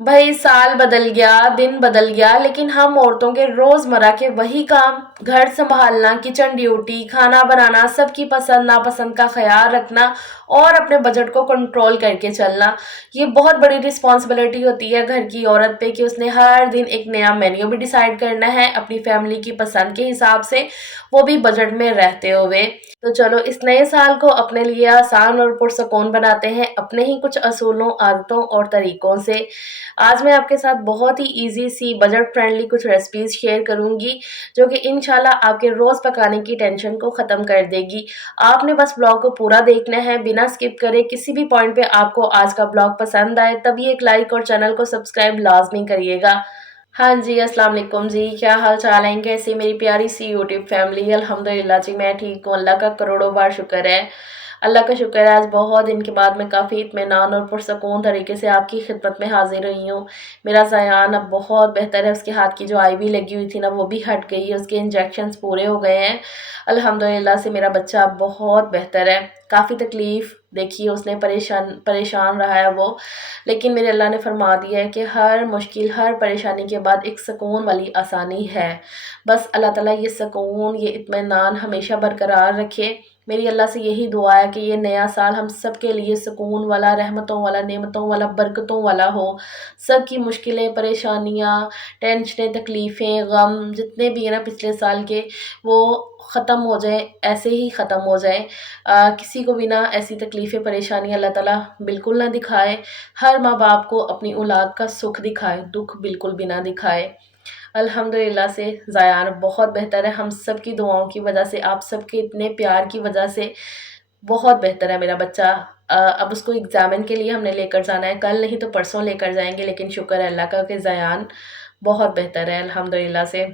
भाई साल बदल गया, दिन बदल गया, लेकिन हम औरतों के रोजमर्रा के वही काम, घर संभालना, किचन ड्यूटी, खाना बनाना, सबकी पसंद नापसंद का ख्याल रखना और अपने बजट को कंट्रोल करके चलना, ये बहुत बड़ी रिस्पॉन्सिबिलिटी होती है घर की औरत पे कि उसने हर दिन एक नया मेन्यू भी डिसाइड करना है अपनी फैमिली की पसंद के हिसाब से, वो भी बजट में रहते हुए। तो चलो इस नए साल को अपने लिए आसान और पुरसकून बनाते हैं अपने ही कुछ असूलों, आदतों और तरीकों से। आज मैं आपके साथ बहुत ही ईज़ी सी बजट फ्रेंडली कुछ रेसिपीज़ शेयर करूँगी, जो कि इंशाल्लाह आपके रोज़ पकाने की टेंशन को ख़त्म कर देगी। आपने बस ब्लॉग को पूरा देखना है, बिना स्किप करे। किसी भी पॉइंट पे आपको आज का ब्लॉग पसंद आए, तभी एक लाइक और चैनल को सब्सक्राइब लाज़मी करिएगा। हाँ जी, अस्सलाम वालेकुम जी, क्या हाल-चाल हैं? कैसी मेरी प्यारी सी यूट्यूब फैमिली? अल्हम्दुलिल्लाह जी, मैं ठीक हूँ, अल्लाह का करोड़ों बार शुक्र है। अल्लाह का शुक्र है, आज बहुत दिन के बाद मैं काफ़ी इत्मीनान और पुरसकून तरीके से आपकी खिदमत में हाज़िर हुई हूँ। मेरा ज़यान अब बहुत बेहतर है, उसके हाथ की जो आईवी लगी हुई थी ना, वो भी हट गई है, उसके इंजेक्शंस पूरे हो गए हैं। अल्हम्दुलिल्लाह से मेरा बच्चा अब बहुत बेहतर है। काफ़ी तकलीफ़ देखी है उसने, परेशान परेशान रहा है वो, लेकिन मेरे अल्लाह ने फरमा दिया है कि हर मुश्किल, हर परेशानी के बाद एक सुकून वाली आसानी है। बस अल्लाह ताला ये सुकून, ये इत्मीनान हमेशा बरकरार रखे। मेरी अल्लाह से यही दुआ है कि ये नया साल हम सब के लिए सुकून वाला, रहमतों वाला, नेमतों वाला, बरकतों वाला हो। सब की मुश्किलें, परेशानियाँ, टेंशनें, तकलीफ़ें, गम जितने भी हैं ना पिछले साल के, वो ख़त्म हो जाएँ, ऐसे ही ख़त्म हो जाएँ। किसी को भी ना ऐसी तकलीफ़ें, परेशानियाँ अल्लाह ताला बिल्कुल ना दिखाए। हर माँ-बाप को अपनी औलाद का सुख दिखाए, दुःख बिल्कुल भी ना दिखाए। अल्हम्दुलिल्लाह से ज़यान बहुत बेहतर है, हम सब की दुआओं की वजह से, आप सबके इतने प्यार की वजह से बहुत बेहतर है मेरा बच्चा। अब उसको एग्ज़ामिन के लिए हमने लेकर जाना है, कल नहीं तो परसों लेकर जाएँगे, लेकिन शुक्र है अल्लाह का कि ज़यान बहुत बेहतर है अल्हम्दुलिल्लाह से।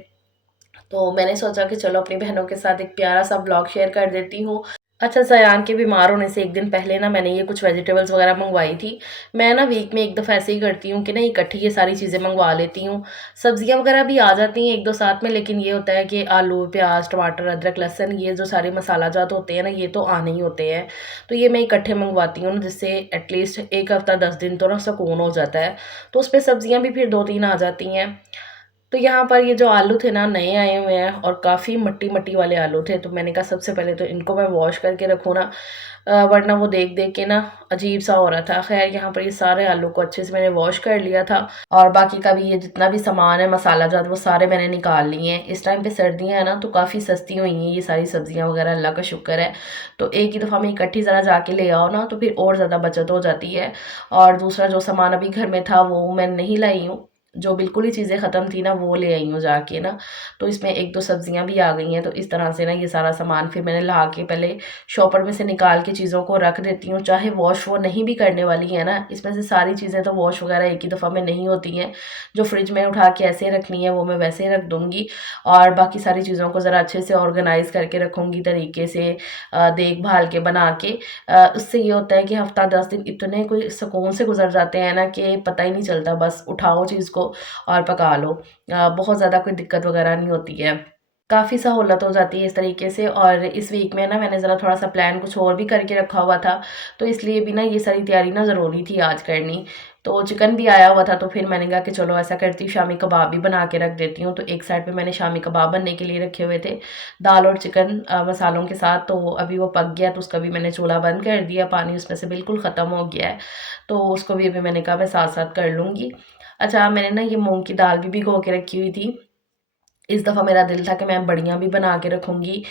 तो मैंने सोचा कि चलो अपनी बहनों के साथ एक प्यारा-सा ब्लॉग शेयर कर देती हूँ। अच्छा, ज़यान के बीमार होने से 1 दिन पहले ना मैंने ये कुछ वेजिटेबल्स वग़ैरह मँगवाई थी। मैं ना वीक में 1 दफ़ा ऐसे ही करती हूँ कि ना इकट्ठी ये सारी चीज़ें मँगवा लेती हूँ। सब्ज़ियाँ वग़ैरह भी आ जाती हैं 1-2 साथ में, लेकिन ये होता है कि आलू, प्याज़, टमाटर, अदरक, लहसुन, ये जो सारे मसाला जात होते हैं ना, ये तो आने ही होते हैं। तो ये मैं इकट्ठे मँगवाती हूँ ना, जिससे एटलीस्ट 1 हफ़्ता 10 दिन तो ना सुकून हो जाता है। तो उसपे सब्ज़ियाँ भी फिर 2-3 आ जाती हैं। तो यहाँ पर ये जो आलू थे ना, नए आए हुए हैं और काफ़ी मट्टी-मट्टी वाले आलू थे, तो मैंने कहा सबसे पहले तो इनको मैं वॉश करके रखूँ ना, वरना वो देख-देख के ना अजीब-सा हो रहा था। ख़ैर यहाँ पर ये सारे आलू को अच्छे से मैंने वॉश कर लिया था और बाकी का भी ये जितना भी सामान है मसाला जात, वो सारे मैंने निकाल लिए हैं। इस टाइम पे सर्दियाँ हैं ना, तो काफ़ी सस्ती हुई हैं ये सारी सब्ज़ियाँ वग़ैरह, अल्लाह का शुक्र है। तो एक ही दफ़ा में इकट्ठी ज़रा जाके ले आओ ना, तो फिर और ज़्यादा बचत हो जाती है। और दूसरा जो सामान अभी घर में था, वो मैं नहीं लाई हूँ। जो बिल्कुल ही चीज़ें ख़त्म थी ना, वो ले आई हूँ जाके ना। तो इसमें 1-2 सब्ज़ियाँ भी आ गई हैं, तो इस तरह से ना ये सारा सामान फिर मैंने ला के पहले शॉपर में से निकाल के चीज़ों को रख देती हूँ। चाहे वॉश वो नहीं भी करने वाली है ना, इसमें से सारी चीज़ें तो वॉश वग़ैरह एक ही दफ़ा में नहीं होती हैं। जो फ्रिज में उठा के ऐसे रखनी है, वो मैं वैसे ही रख दूँगी और बाकी सारी चीज़ों को ज़रा अच्छे से ऑर्गनाइज़ करके रखूँगी तरीके से, देखभाल के बना के। उससे ये होता है कि हफ़्ता 10 दिन इतने कोई सुकून से गुज़र जाते हैं ना कि पता ही नहीं चलता, बस उठाओ चीज़ को और पका लो। बहुत ज़्यादा कोई दिक्कत वग़ैरह नहीं होती है। काफ़ी सहूलत हो जाती है इस तरीके से। और इस वीक में ना मैंने ज़रा थोड़ा-सा प्लान कुछ और भी करके रखा हुआ था, तो इसलिए भी ना ये सारी तैयारी ना ज़रूरी थी आज करनी। तो चिकन भी आया हुआ था, तो फिर मैंने कहा कि चलो ऐसा करती हूँ, शामी कबाब भी बना के रख देती हूँ। तो एक साइड पे मैंने शामी कबाब बनने के लिए रखे हुए थे, दाल और चिकन मसालों के साथ। तो अभी वो पक गया, तो उसका भी मैंने चूल्हा बंद कर दिया, पानी उसमें से बिल्कुल ख़त्म हो गया है। तो उसको भी अभी मैंने कहा मैं साथ-साथ कर लूँगी। अच्छा, मैंने ना ये मूँग की दाल भी भिगो के रखी हुई थी। इस दफ़ा मेरा दिल था कि मैं बड़ियाँ भी बना के रखूँगी।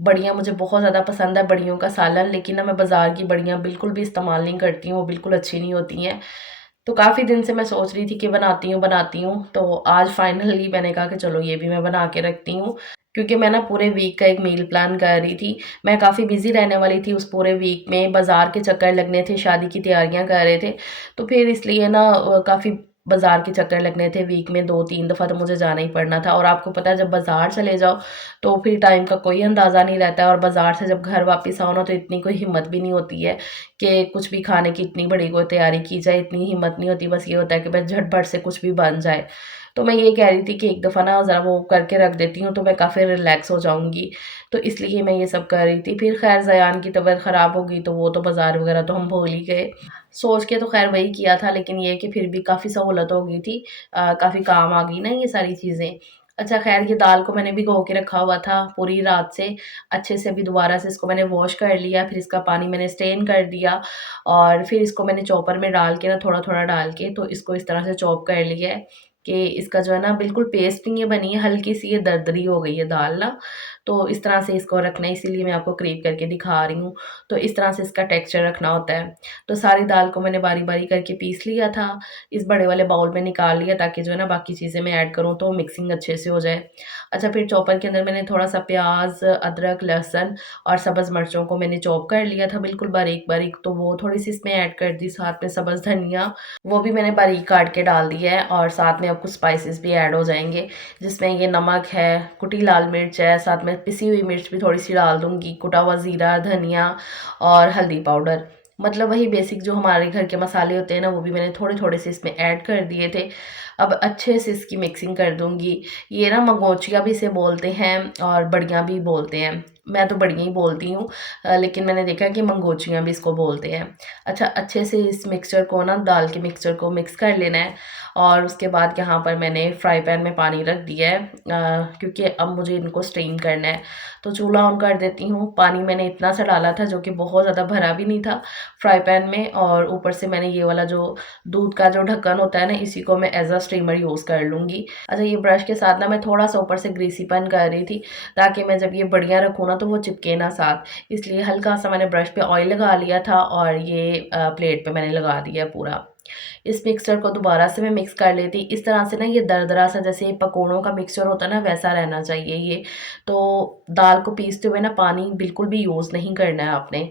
बड़ियाँ मुझे बहुत ज़्यादा पसंद है, बड़ियों का सालन, लेकिन ना मैं बाज़ार की बड़ियाँ बिल्कुल भी इस्तेमाल नहीं करती हूँ, वो बिल्कुल अच्छी नहीं होती हैं। तो काफ़ी दिन से मैं सोच रही थी कि बनाती हूँ, तो आज फाइनली मैंने कहा कि चलो ये भी मैं बना के रखती हूँ। क्योंकि मैं ना पूरे वीक का एक मील प्लान कर रही थी। मैं काफ़ी बिज़ी रहने वाली थी उस पूरे वीक में, बाज़ार के चक्कर लगने थे, शादी की तैयारियाँ कर रहे थे। तो फिर इसलिए ना काफ़ी बाज़ार के चक्कर लगने थे, वीक में 2-3 दफ़ा तो मुझे जाना ही पड़ना था। और आपको पता है जब बाज़ार चले जाओ, तो फिर टाइम का कोई अंदाज़ा नहीं रहता है और बाज़ार से जब घर वापस आओ ना, तो इतनी कोई हिम्मत भी नहीं होती है कि कुछ भी खाने की इतनी बड़ी कोई तैयारी की जाए, इतनी हिम्मत नहीं होती। बस ये होता है कि बस झटपट से कुछ भी बन जाए। तो मैं ये कह रही थी कि एक दफ़ा ना ज़रा वो करके रख देती हूँ, तो मैं काफ़ी रिलैक्स हो जाऊँगी। तो इसलिए मैं ये सब कर रही थी। फिर ख़ैर ज़यान की तबीयत ख़राब हो गई, तो वो तो बाज़ार वग़ैरह तो हम भूल ही गए। सोच के तो ख़ैर वही किया था, लेकिन ये है कि फिर भी काफ़ी सहूलत हो गई थी। काफ़ी काम आ गई ना ये सारी चीज़ें। अच्छा ख़ैर ये दाल को मैंने भिगो के रखा हुआ था पूरी रात से। अच्छे से अभी दोबारा से इसको मैंने वॉश कर लिया, फिर इसका पानी मैंने स्ट्रेन कर दिया और फिर इसको मैंने चॉपर में डाल के ना थोड़ा-थोड़ा डाल के तो इसको इस तरह से चॉप कर लिया है कि इसका जो है ना बिल्कुल पेस्ट नहीं ये बनी है, हल्की-सी ये दरदरी हो गई है दाल ना। तो इस तरह से इसको रखना है, इसीलिए मैं आपको करीब करके दिखा रही हूँ। तो इस तरह से इसका टेक्सचर रखना होता है। तो सारी दाल को मैंने बारी-बारी करके पीस लिया था। इस बड़े वाले बाउल में निकाल लिया ताकि जो है ना बाकी चीज़ें मैं ऐड करूँ तो मिक्सिंग अच्छे से हो जाए। अच्छा फिर चॉपर के अंदर मैंने थोड़ा-सा प्याज़, अदरक, लहसुन और सब्ज़ मिर्चों को मैंने चॉप कर लिया था बिल्कुल बारीक-बारीक, तो वो थोड़ी-सी इसमें ऐड कर दी। साथ में सब्ज़ धनिया, वो भी मैंने बारीक काट के डाल दिया है और साथ में अब कुछ स्पाइसेस भी ऐड हो जाएँगे, जिसमें ये नमक है, कुटी लाल मिर्च है, साथ में पिसी हुई मिर्च भी थोड़ी-सी डाल दूँगी, कुटा हुआ ज़ीरा, धनिया और हल्दी पाउडर। मतलब वही बेसिक जो हमारे घर के मसाले होते हैं ना, वो भी मैंने थोड़े-थोड़े से इसमें ऐड कर दिए थे। अब अच्छे से इसकी मिक्सिंग कर दूँगी। ये ना मंगोचिया भी इसे बोलते हैं और बड़ियाँ भी बोलते हैं। मैं तो बड़ियाँ ही बोलती हूँ, लेकिन मैंने देखा कि मंगोचियाँ भी इसको बोलते हैं। अच्छा अच्छे से इस मिक्सचर को ना, दाल के मिक्सचर को मिक्स कर लेना है और उसके बाद यहाँ पर मैंने फ्राई पैन में पानी रख दिया है, क्योंकि अब मुझे इनको स्टीम करना है। तो चूल्हा ऑन कर देती हूँ। पानी मैंने इतना सा डाला था जो कि बहुत ज़्यादा भरा भी नहीं था फ्राई पैन में, और ऊपर से मैंने ये वाला जो दूध का जो ढक्कन होता है ना, इसी को मैं एज़ अ स्टीमर यूज़ कर लूँगी। अच्छा ये ब्रश के साथ ना मैं थोड़ा-सा ऊपर से ग्रीसीपन कर रही थी ताकि मैं जब ये बड़ियाँ रखूँ ना तो वो चिपके ना साथ। इसलिए हल्का-सा मैंने ब्रश पे ऑयल लगा लिया था और ये प्लेट पे मैंने लगा दिया पूरा। इस मिक्सचर को दोबारा से मैं मिक्स कर लेती। इस तरह से ना ये दरदरा सा जैसे पकोड़ों का मिक्सचर होता है ना, वैसा रहना चाहिए ये। तो दाल को पीसते हुए ना पानी बिल्कुल भी यूज़ नहीं करना है आपने।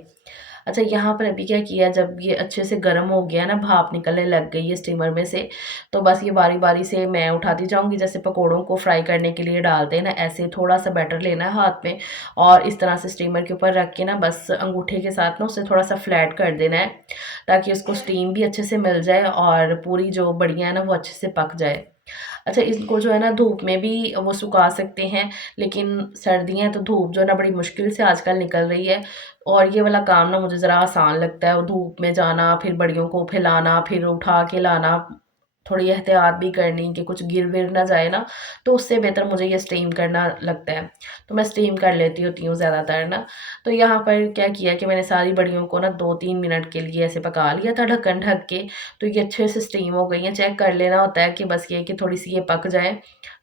अच्छा यहाँ पर अभी क्या किया, जब ये अच्छे से गर्म हो गया ना, भाप निकलने लग गई है स्टीमर में से, तो बस ये बारी-बारी से मैं उठाती जाऊँगी। जैसे पकोड़ों को फ्राई करने के लिए डालते हैं ना, ऐसे थोड़ा-सा बैटर लेना है हाथ में और इस तरह से स्टीमर के ऊपर रख के ना बस अंगूठे के साथ ना उसे थोड़ा-सा फ्लैट कर देना है, ताकि उसको स्टीम भी अच्छे से मिल जाए और पूरी जो बड़ियाँ हैं ना वो अच्छे से पक जाए। अच्छा इनको जो है ना धूप में भी वो सुखा सकते हैं, लेकिन सर्दियाँ हैं तो धूप जो है ना बड़ी मुश्किल से आजकल निकल रही है और ये वाला काम ना मुझे ज़रा आसान लगता है। वो धूप में जाना, फिर बड़ियों को फैलाना, फिर उठा के लाना, थोड़ी एहतियात भी करनी कि कुछ गिर-विर ना जाए ना, तो उससे बेहतर मुझे ये स्टीम करना लगता है। तो मैं स्टीम कर लेती होती हूँ ज़्यादातर ना। तो यहाँ पर क्या किया कि मैंने सारी बड़ियों को ना 2-3 मिनट के लिए ऐसे पका लिया था ढक्कन ढक के, तो ये अच्छे से स्टीम हो गई हैं। चेक कर लेना होता है कि बस ये कि थोड़ी-सी ये पक जाएँ,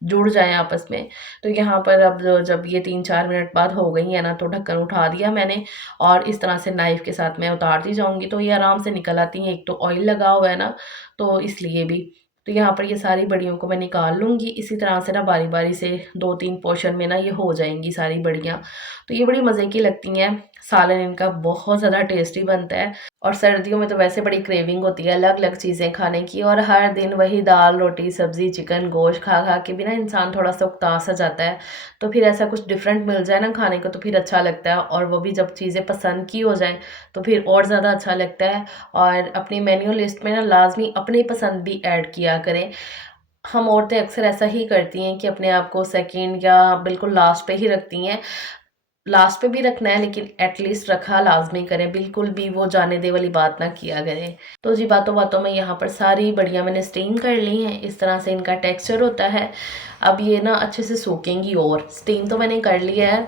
जुड़ जाएँ आपस में। तो यहाँ पर अब जब ये 3-4 मिनट बाद हो गई हैं ना, तो ढक्कन उठा दिया मैंने और इस तरह से नाइफ़ के साथ मैं उतारती जाऊँगी, तो ये आराम से निकल आती हैं। एक तो ऑयल लगा हुआ है ना, तो इसलिए भी। तो यहाँ पर ये सारी बड़ियों को मैं निकाल लूँगी। इसी तरह से ना बारी-बारी से 2-3 पोर्शन में ना ये हो जाएँगी सारी बड़ियाँ। तो ये बड़ी मज़े की लगती हैं। सालन इनका बहुत ज़्यादा टेस्टी बनता है और सर्दियों में तो वैसे बड़ी क्रेविंग होती है अलग-अलग चीज़ें खाने की, और हर दिन वही दाल, रोटी, सब्ज़ी, चिकन, गोश्त खा-खा के भी ना इंसान थोड़ा-सा उकता-सा जाता है। तो फिर ऐसा कुछ डिफरेंट मिल जाए ना खाने को तो फिर अच्छा लगता है, और वो भी जब चीज़ें पसंद की हो जाएँ तो फिर और ज़्यादा अच्छा लगता है। और अपनी मेन्यू लिस्ट में ना लाज़मी अपनी पसंद भी ऐड किया करें। हम औरतें अक्सर ऐसा ही करती हैं कि अपने आप को सेकंड या बिल्कुल लास्ट पे ही रखती हैं। लास्ट पे भी रखना है, लेकिन एटलीस्ट रखा लाज़मी करें, बिल्कुल भी वो जाने दे वाली बात ना किया करें। तो जी बातों-बातों में यहाँ पर सारी बड़ियाँ मैंने स्टीम कर ली हैं, इस तरह से इनका टेक्सचर होता है। अब ये ना अच्छे से सूखेंगी, और स्टीम तो मैंने कर लिया है,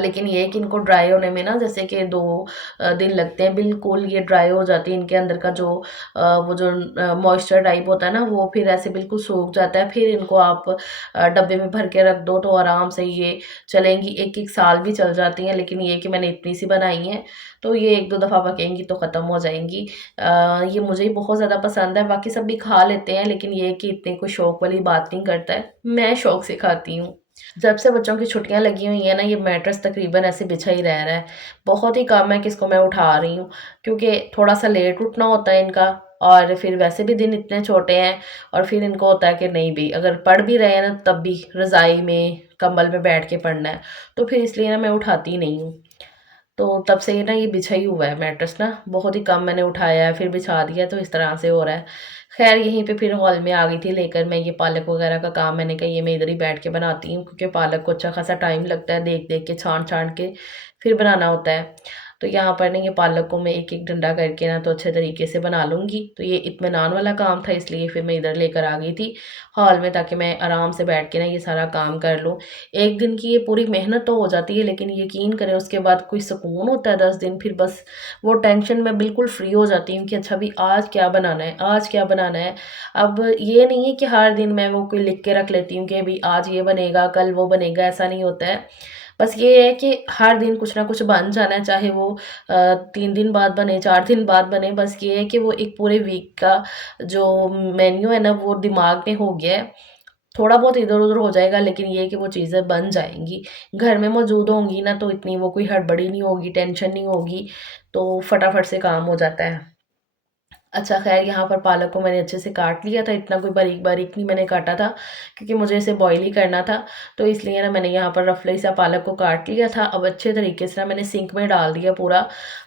लेकिन ये है कि इनको ड्राई होने में ना जैसे कि 2 दिन लगते हैं, बिल्कुल ये ड्राई हो जाती है। इनके अंदर का जो वो जो मॉइस्चर टाइप होता है ना, वो फिर ऐसे बिल्कुल सूख जाता है। फिर इनको आप डब्बे में भर के रख दो तो आराम से ये चलेंगी, 1-1 साल भी चल जाती हैं। लेकिन ये कि मैंने इतनी सी बनाई हैं, तो ये 1-2 दफ़ा पकेंगी तो ख़त्म हो जाएँगी। ये मुझे ही बहुत ज़्यादा पसंद है, बाकी सब भी खा लेते हैं, लेकिन ये है कि इतनी कोई शौक वाली बात नहीं करता है। मैं शौक से खाती हूँ। जब से बच्चों की छुट्टियाँ लगी हुई हैं ना, ये मैट्रेस तकरीबन ऐसे बिछा ही रह रहा है। बहुत ही कम है कि इसको मैं उठा रही हूँ, क्योंकि थोड़ा-सा लेट उठना होता है इनका, और फिर वैसे भी दिन इतने छोटे हैं, और फिर इनको होता है कि नहीं भई अगर पढ़ भी रहे हैं ना तब भी रज़ाई में, कंबल में बैठ के पढ़ना है। तो फिर इसलिए ना मैं उठाती ही नहीं हूँ। तो तब से ये ना ये बिछा ही हुआ है मैट्रेस ना, बहुत ही कम मैंने उठाया है, फिर बिछा दिया, तो इस तरह से हो रहा है। ख़ैर यहीं पे फिर हॉल में आ गई थी लेकर मैं ये पालक वग़ैरह का काम, मैंने कहा ये मैं इधर ही बैठ के बनाती हूँ, क्योंकि पालक को अच्छा ख़ासा टाइम लगता है देख-देख के, छान-छान के फिर बनाना होता है। तो यहाँ पर ना ये पालक को मैं एक एक डंडा करके ना तो अच्छे तरीके से बना लूँगी। तो ये इत्मीनान वाला काम था, इसलिए फिर मैं इधर लेकर आ गई थी हॉल में, ताकि मैं आराम से बैठ के ना ये सारा काम कर लूँ। एक दिन की ये पूरी मेहनत तो हो जाती है, लेकिन यकीन करें उसके बाद कोई सुकून होता है 10 दिन। फिर बस वो टेंशन में बिल्कुल फ्री हो जाती हूँ कि अच्छा भी आज क्या बनाना है, आज क्या बनाना है। अब ये नहीं है कि हर दिन मैं वो कोई लिख के रख लेती हूँ कि अभी आज ये बनेगा, कल वो बनेगा, ऐसा नहीं होता है। बस ये है कि हर दिन कुछ ना कुछ बन जाना है, चाहे वो 3 दिन बाद बने, 4 दिन बाद बने। बस ये है कि वो एक पूरे वीक का जो मेन्यू है ना वो दिमाग में हो गया है। थोड़ा बहुत इधर-उधर हो जाएगा, लेकिन ये है कि वो चीज़ें बन जाएँगी। घर में मौजूद होंगी ना तो इतनी वो कोई हड़बड़ी नहीं होगी, टेंशन नहीं होगी, तो फटाफट से काम हो जाता है। अच्छा ख़ैर, यहाँ पर पालक को मैंने अच्छे से काट लिया था, इतना कोई बारीक-बारीक नहीं मैंने काटा था, क्योंकि मुझे इसे बॉयल ही करना था। तो इसलिए ना मैंने यहाँ पर रफ़ली सा पालक को काट लिया था। अब अच्छे तरीके से ना मैंने सिंक में डाल दिया पूरा,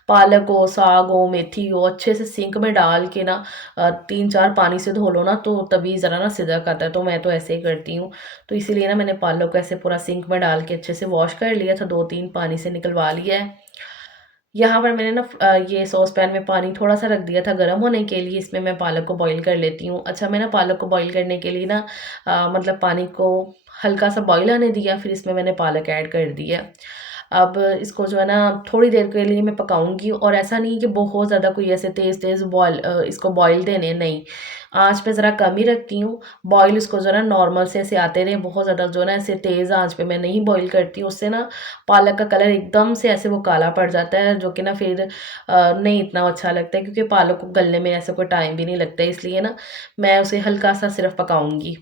पालक हो, साग हो, मेथी हो, अच्छे से सिंक में डाल के ना 3-4 पानी से धो लो ना तो तभी ज़रा ना सिदक आता है, तो मैं तो ऐसे ही करती हूँ। तो इसीलिए ना मैंने पालक को ऐसे पूरा सिंक में डाल के अच्छे से वॉश कर लिया था, 2-3 पानी से निकलवा लिया है। यहाँ पर मैंने ना ये सॉस पैन में पानी थोड़ा-सा रख दिया था गरम होने के लिए, इसमें मैं पालक को बॉयल कर लेती हूँ। अच्छा, मैं ना पालक को बॉयल करने के लिए ना मतलब पानी को हल्का-सा बॉयल आने दिया, फिर इसमें मैंने पालक ऐड कर दिया। अब इसको जो है ना थोड़ी देर के लिए मैं पकाऊँगी, और ऐसा नहीं कि बहुत ज़्यादा कोई ऐसे तेज़-तेज़ इसको बॉयल देने, नहीं। आँच पे ज़रा कम ही रखती हूँ, बॉयल इसको जो है ना नॉर्मल से ऐसे आते रहें, बहुत ज़्यादा जो है ना ऐसे तेज़ आँच पे मैं नहीं बॉयल करती, उससे ना पालक का कलर एकदम से ऐसे वो काला पड़ जाता है, जो कि ना फिर नहीं इतना अच्छा लगता है, क्योंकि पालक को गलने में ऐसा कोई टाइम भी नहीं लगता है, इसलिए ना मैं उसे हल्का-सा सिर्फ़ पकाऊँगी।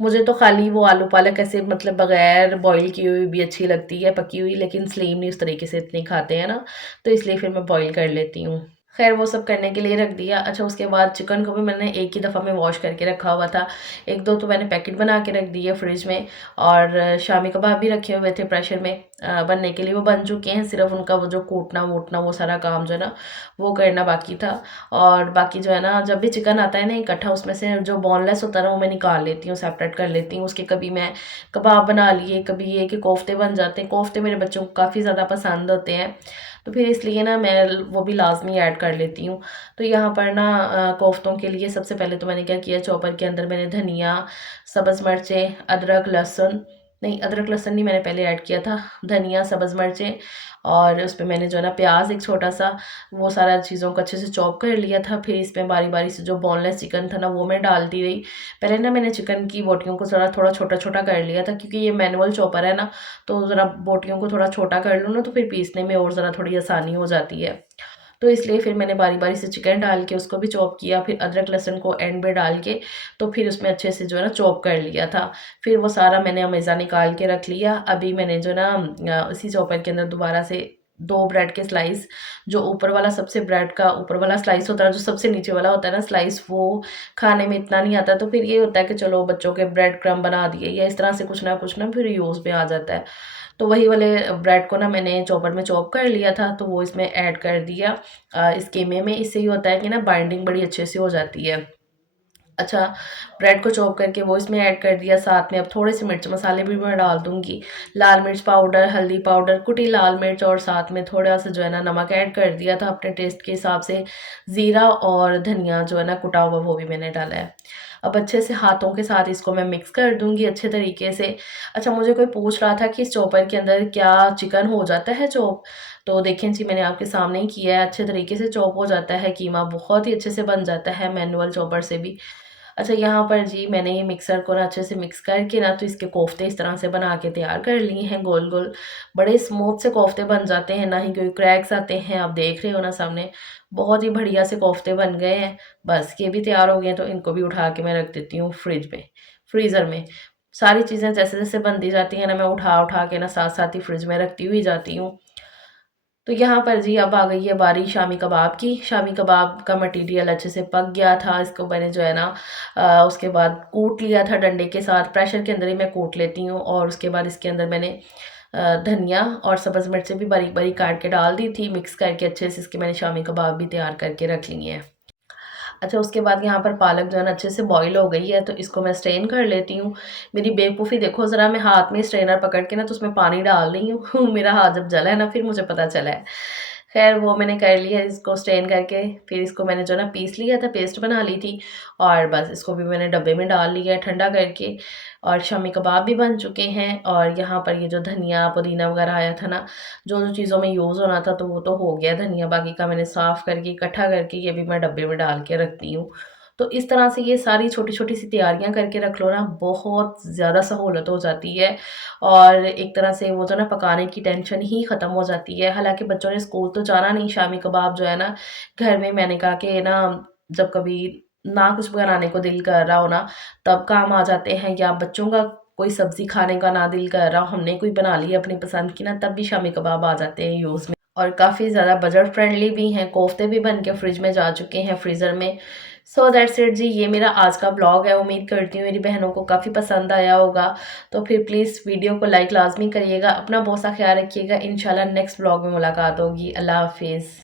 मुझे तो खाली वो आलू पालक ऐसे मतलब बगैर बॉयल की हुई भी अच्छी लगती है, पकी हुई, लेकिन सलीम नहीं उस तरीके से इतनी खाते हैं ना, तो इसलिए फिर मैं बॉयल कर लेती हूँ। ख़ैर, वो सब करने के लिए रख दिया। अच्छा, उसके बाद चिकन को भी मैंने एक ही दफ़ा में वॉश करके रखा हुआ था। 1-2 तो मैंने पैकेट बना के रख दिए फ्रिज में, और शामी कबाब भी रखे हुए थे प्रेशर में बनने के लिए। वो बन चुके हैं, सिर्फ़ उनका वो जो कूटना-वूटना वो सारा काम जो है ना, वो करना बाकी था। और बाकी जो है ना, जब भी चिकन आता है ना इकट्ठा, उसमें से जो बोनलेस होता है ना वो मैं निकाल लेती हूँ, सेपरेट कर लेती हूँ। उसके कभी मैं कबाब बना लिए, कभी ये कि कोफ्ते बन जाते हैं। कोफ्ते मेरे बच्चों को काफ़ी ज़्यादा पसंद होते हैं, तो फिर इसलिए ना मैं वो भी लाज़मी ऐड कर लेती हूँ। तो यहाँ पर ना कोफ्तों के लिए सबसे पहले तो मैंने क्या किया, चॉपर के अंदर मैंने धनिया, सब्ज़ मिर्चें, अदरक, लहसुन, नहीं अदरक लहसुन नहीं मैंने पहले ऐड किया था, धनिया, सब्ज़ मिर्चें, और उस पे मैंने जो है ना प्याज एक छोटा-सा, वो सारा चीज़ों को अच्छे से चॉप कर लिया था। फिर इसमें बारी-बारी से जो बोनलेस चिकन था ना वो मैं डालती रही। पहले ना मैंने चिकन की बोटियों को थोड़ा छोटा-छोटा कर लिया था, क्योंकि ये मैनुअल चॉपर है ना, तो ज़रा बोटियों को थोड़ा छोटा कर लूँ ना तो फिर पीसने में और ज़रा थोड़ी आसानी हो जाती है। तो इसलिए फिर मैंने बारी-बारी से चिकन डाल के उसको भी चॉप किया, फिर अदरक लहसुन को एंड में डाल के, तो फिर उसमें अच्छे से जो है ना चॉप कर लिया था। फिर वो सारा मैंने अमेज़ा निकाल के रख लिया। अभी मैंने जो ना उसी चॉपर के अंदर दोबारा से 2 ब्रेड के स्लाइस, जो ऊपर वाला सबसे ब्रेड का ऊपर वाला स्लाइस होता है, जो सबसे नीचे वाला होता है ना स्लाइस, वो खाने में इतना नहीं आता, तो फिर ये होता है कि चलो बच्चों के ब्रेड क्रम्ब बना दिए, या इस तरह से कुछ ना फिर यूज़ में आ जाता है। तो वही वाले ब्रेड को ना मैंने चॉपर में चॉप कर लिया था, तो वो इसमें ऐड कर दिया इस कीमे में। इससे ये होता है कि ना बाइंडिंग बड़ी अच्छे से हो जाती है। अच्छा, ब्रेड को चॉप करके वो इसमें ऐड कर दिया, साथ में अब थोड़े से मिर्च मसाले भी मैं डाल दूँगी। लाल मिर्च पाउडर, हल्दी पाउडर, कुटी लाल मिर्च, और साथ में थोड़ा-सा जो है ना नमक ऐड कर दिया था अपने टेस्ट के हिसाब से। ज़ीरा और धनिया जो है ना कुटा हुआ वो भी मैंने डाला है। अब अच्छे से हाथों के साथ इसको मैं मिक्स कर दूँगी अच्छे तरीके से। अच्छा, मुझे कोई पूछ रहा था कि इस चॉपर के अंदर क्या चिकन हो जाता है चॉप? तो देखें जी, मैंने आपके सामने ही किया है, अच्छे तरीके से चॉप हो जाता है कीमा, बहुत ही अच्छे से बन जाता है मैनुअल चॉपर से भी। अच्छा, यहाँ पर जी मैंने ये मिक्सर को ना अच्छे से मिक्स करके ना तो इसके कोफ्ते इस तरह से बना के तैयार कर लिए हैं गोल-गोल। बड़े स्मूथ से कोफ्ते बन जाते हैं, ना ही कोई क्रैक्स आते हैं। आप देख रहे हो ना सामने, बहुत ही बढ़िया से कोफ्ते बन गए हैं। बस ये भी तैयार हो गए हैं, तो इनको भी उठा के मैं रख देती हूँ फ्रीज़र में। सारी चीज़ें जैसे-जैसे बनती जाती हैं ना, मैं उठा-उठा के ना साथ-साथ ही फ्रिज में रखती हुई जाती हूँ। तो यहाँ पर जी अब आ गई है बारी शामी कबाब की। शामी कबाब का मटीरियल अच्छे से पक गया था। इसको मैंने जो है ना उसके बाद कूट लिया था डंडे के साथ। प्रेशर के अंदर ही मैं कूट लेती हूँ, और उसके बाद इसके अंदर मैंने धनिया और सब्ज़ मिर्चें भी बारीक-बारीक काट के डाल दी थी। मिक्स करके अच्छे से इसके मैंने शामी कबाब भी तैयार करके रख लिए हैं। अच्छा, उसके बाद यहाँ पर पालक जो है ना अच्छे से बॉयल हो गई है, तो इसको मैं स्ट्रेन कर लेती हूँ। मेरी बेवकूफ़ी देखो ज़रा, मैं हाथ में स्ट्रेनर पकड़ के ना तो उसमें पानी डाल रही हूँ। मेरा हाथ जब जला है ना फिर मुझे पता चला है। खैर वो मैंने कर लिया इसको स्ट्रेन करके, फिर इसको मैंने जो ना पीस लिया था, पेस्ट बना ली थी और बस इसको भी मैंने डब्बे में डाल लिया है ठंडा करके। और शामी कबाब भी बन चुके हैं और यहाँ पर ये जो धनिया पुदीना वगैरह आया था ना, जो जो चीज़ों में यूज़ होना था तो वो तो हो गया धनिया, बाकी का मैंने साफ़ करके इकट्ठा करके ये भी मैं डब्बे में डाल के रखती हूँ। तो इस तरह से ये सारी छोटी-छोटी सी तैयारियाँ करके रख लो ना, बहुत ज़्यादा सहूलत हो जाती है और एक तरह से वो जो ना पकाने की टेंशन ही ख़त्म हो जाती है। हालाँकि बच्चों ने स्कूल तो जाना नहीं, शामी कबाब जो है ना घर में मैंने कहा कि ना जब कभी ना कुछ बनाने को दिल कर रहा हो ना, तब काम आ जाते हैं या बच्चों का कोई सब्ज़ी खाने का ना दिल कर रहा हो, हमने कोई बना ली अपनी पसंद की ना, तब भी शामी कबाब आ जाते हैं यूज़ में। और काफ़ी ज़्यादा बजट फ्रेंडली भी हैं, कोफ्ते भी बन के फ्रिज में जा चुके हैं फ्रीज़र में। सो दैट्स इट जी, ये मेरा आज का व्लॉग है। उम्मीद करती हूँ मेरी बहनों को काफ़ी पसंद आया होगा। तो फिर प्लीज़ वीडियो को लाइक लाज़मी करिएगा। अपना बहुत सा ख़्याल रखिएगा। इंशाल्लाह नेक्स्ट व्लॉग में मुलाकात होगी। अल्लाह हाफ़िज़।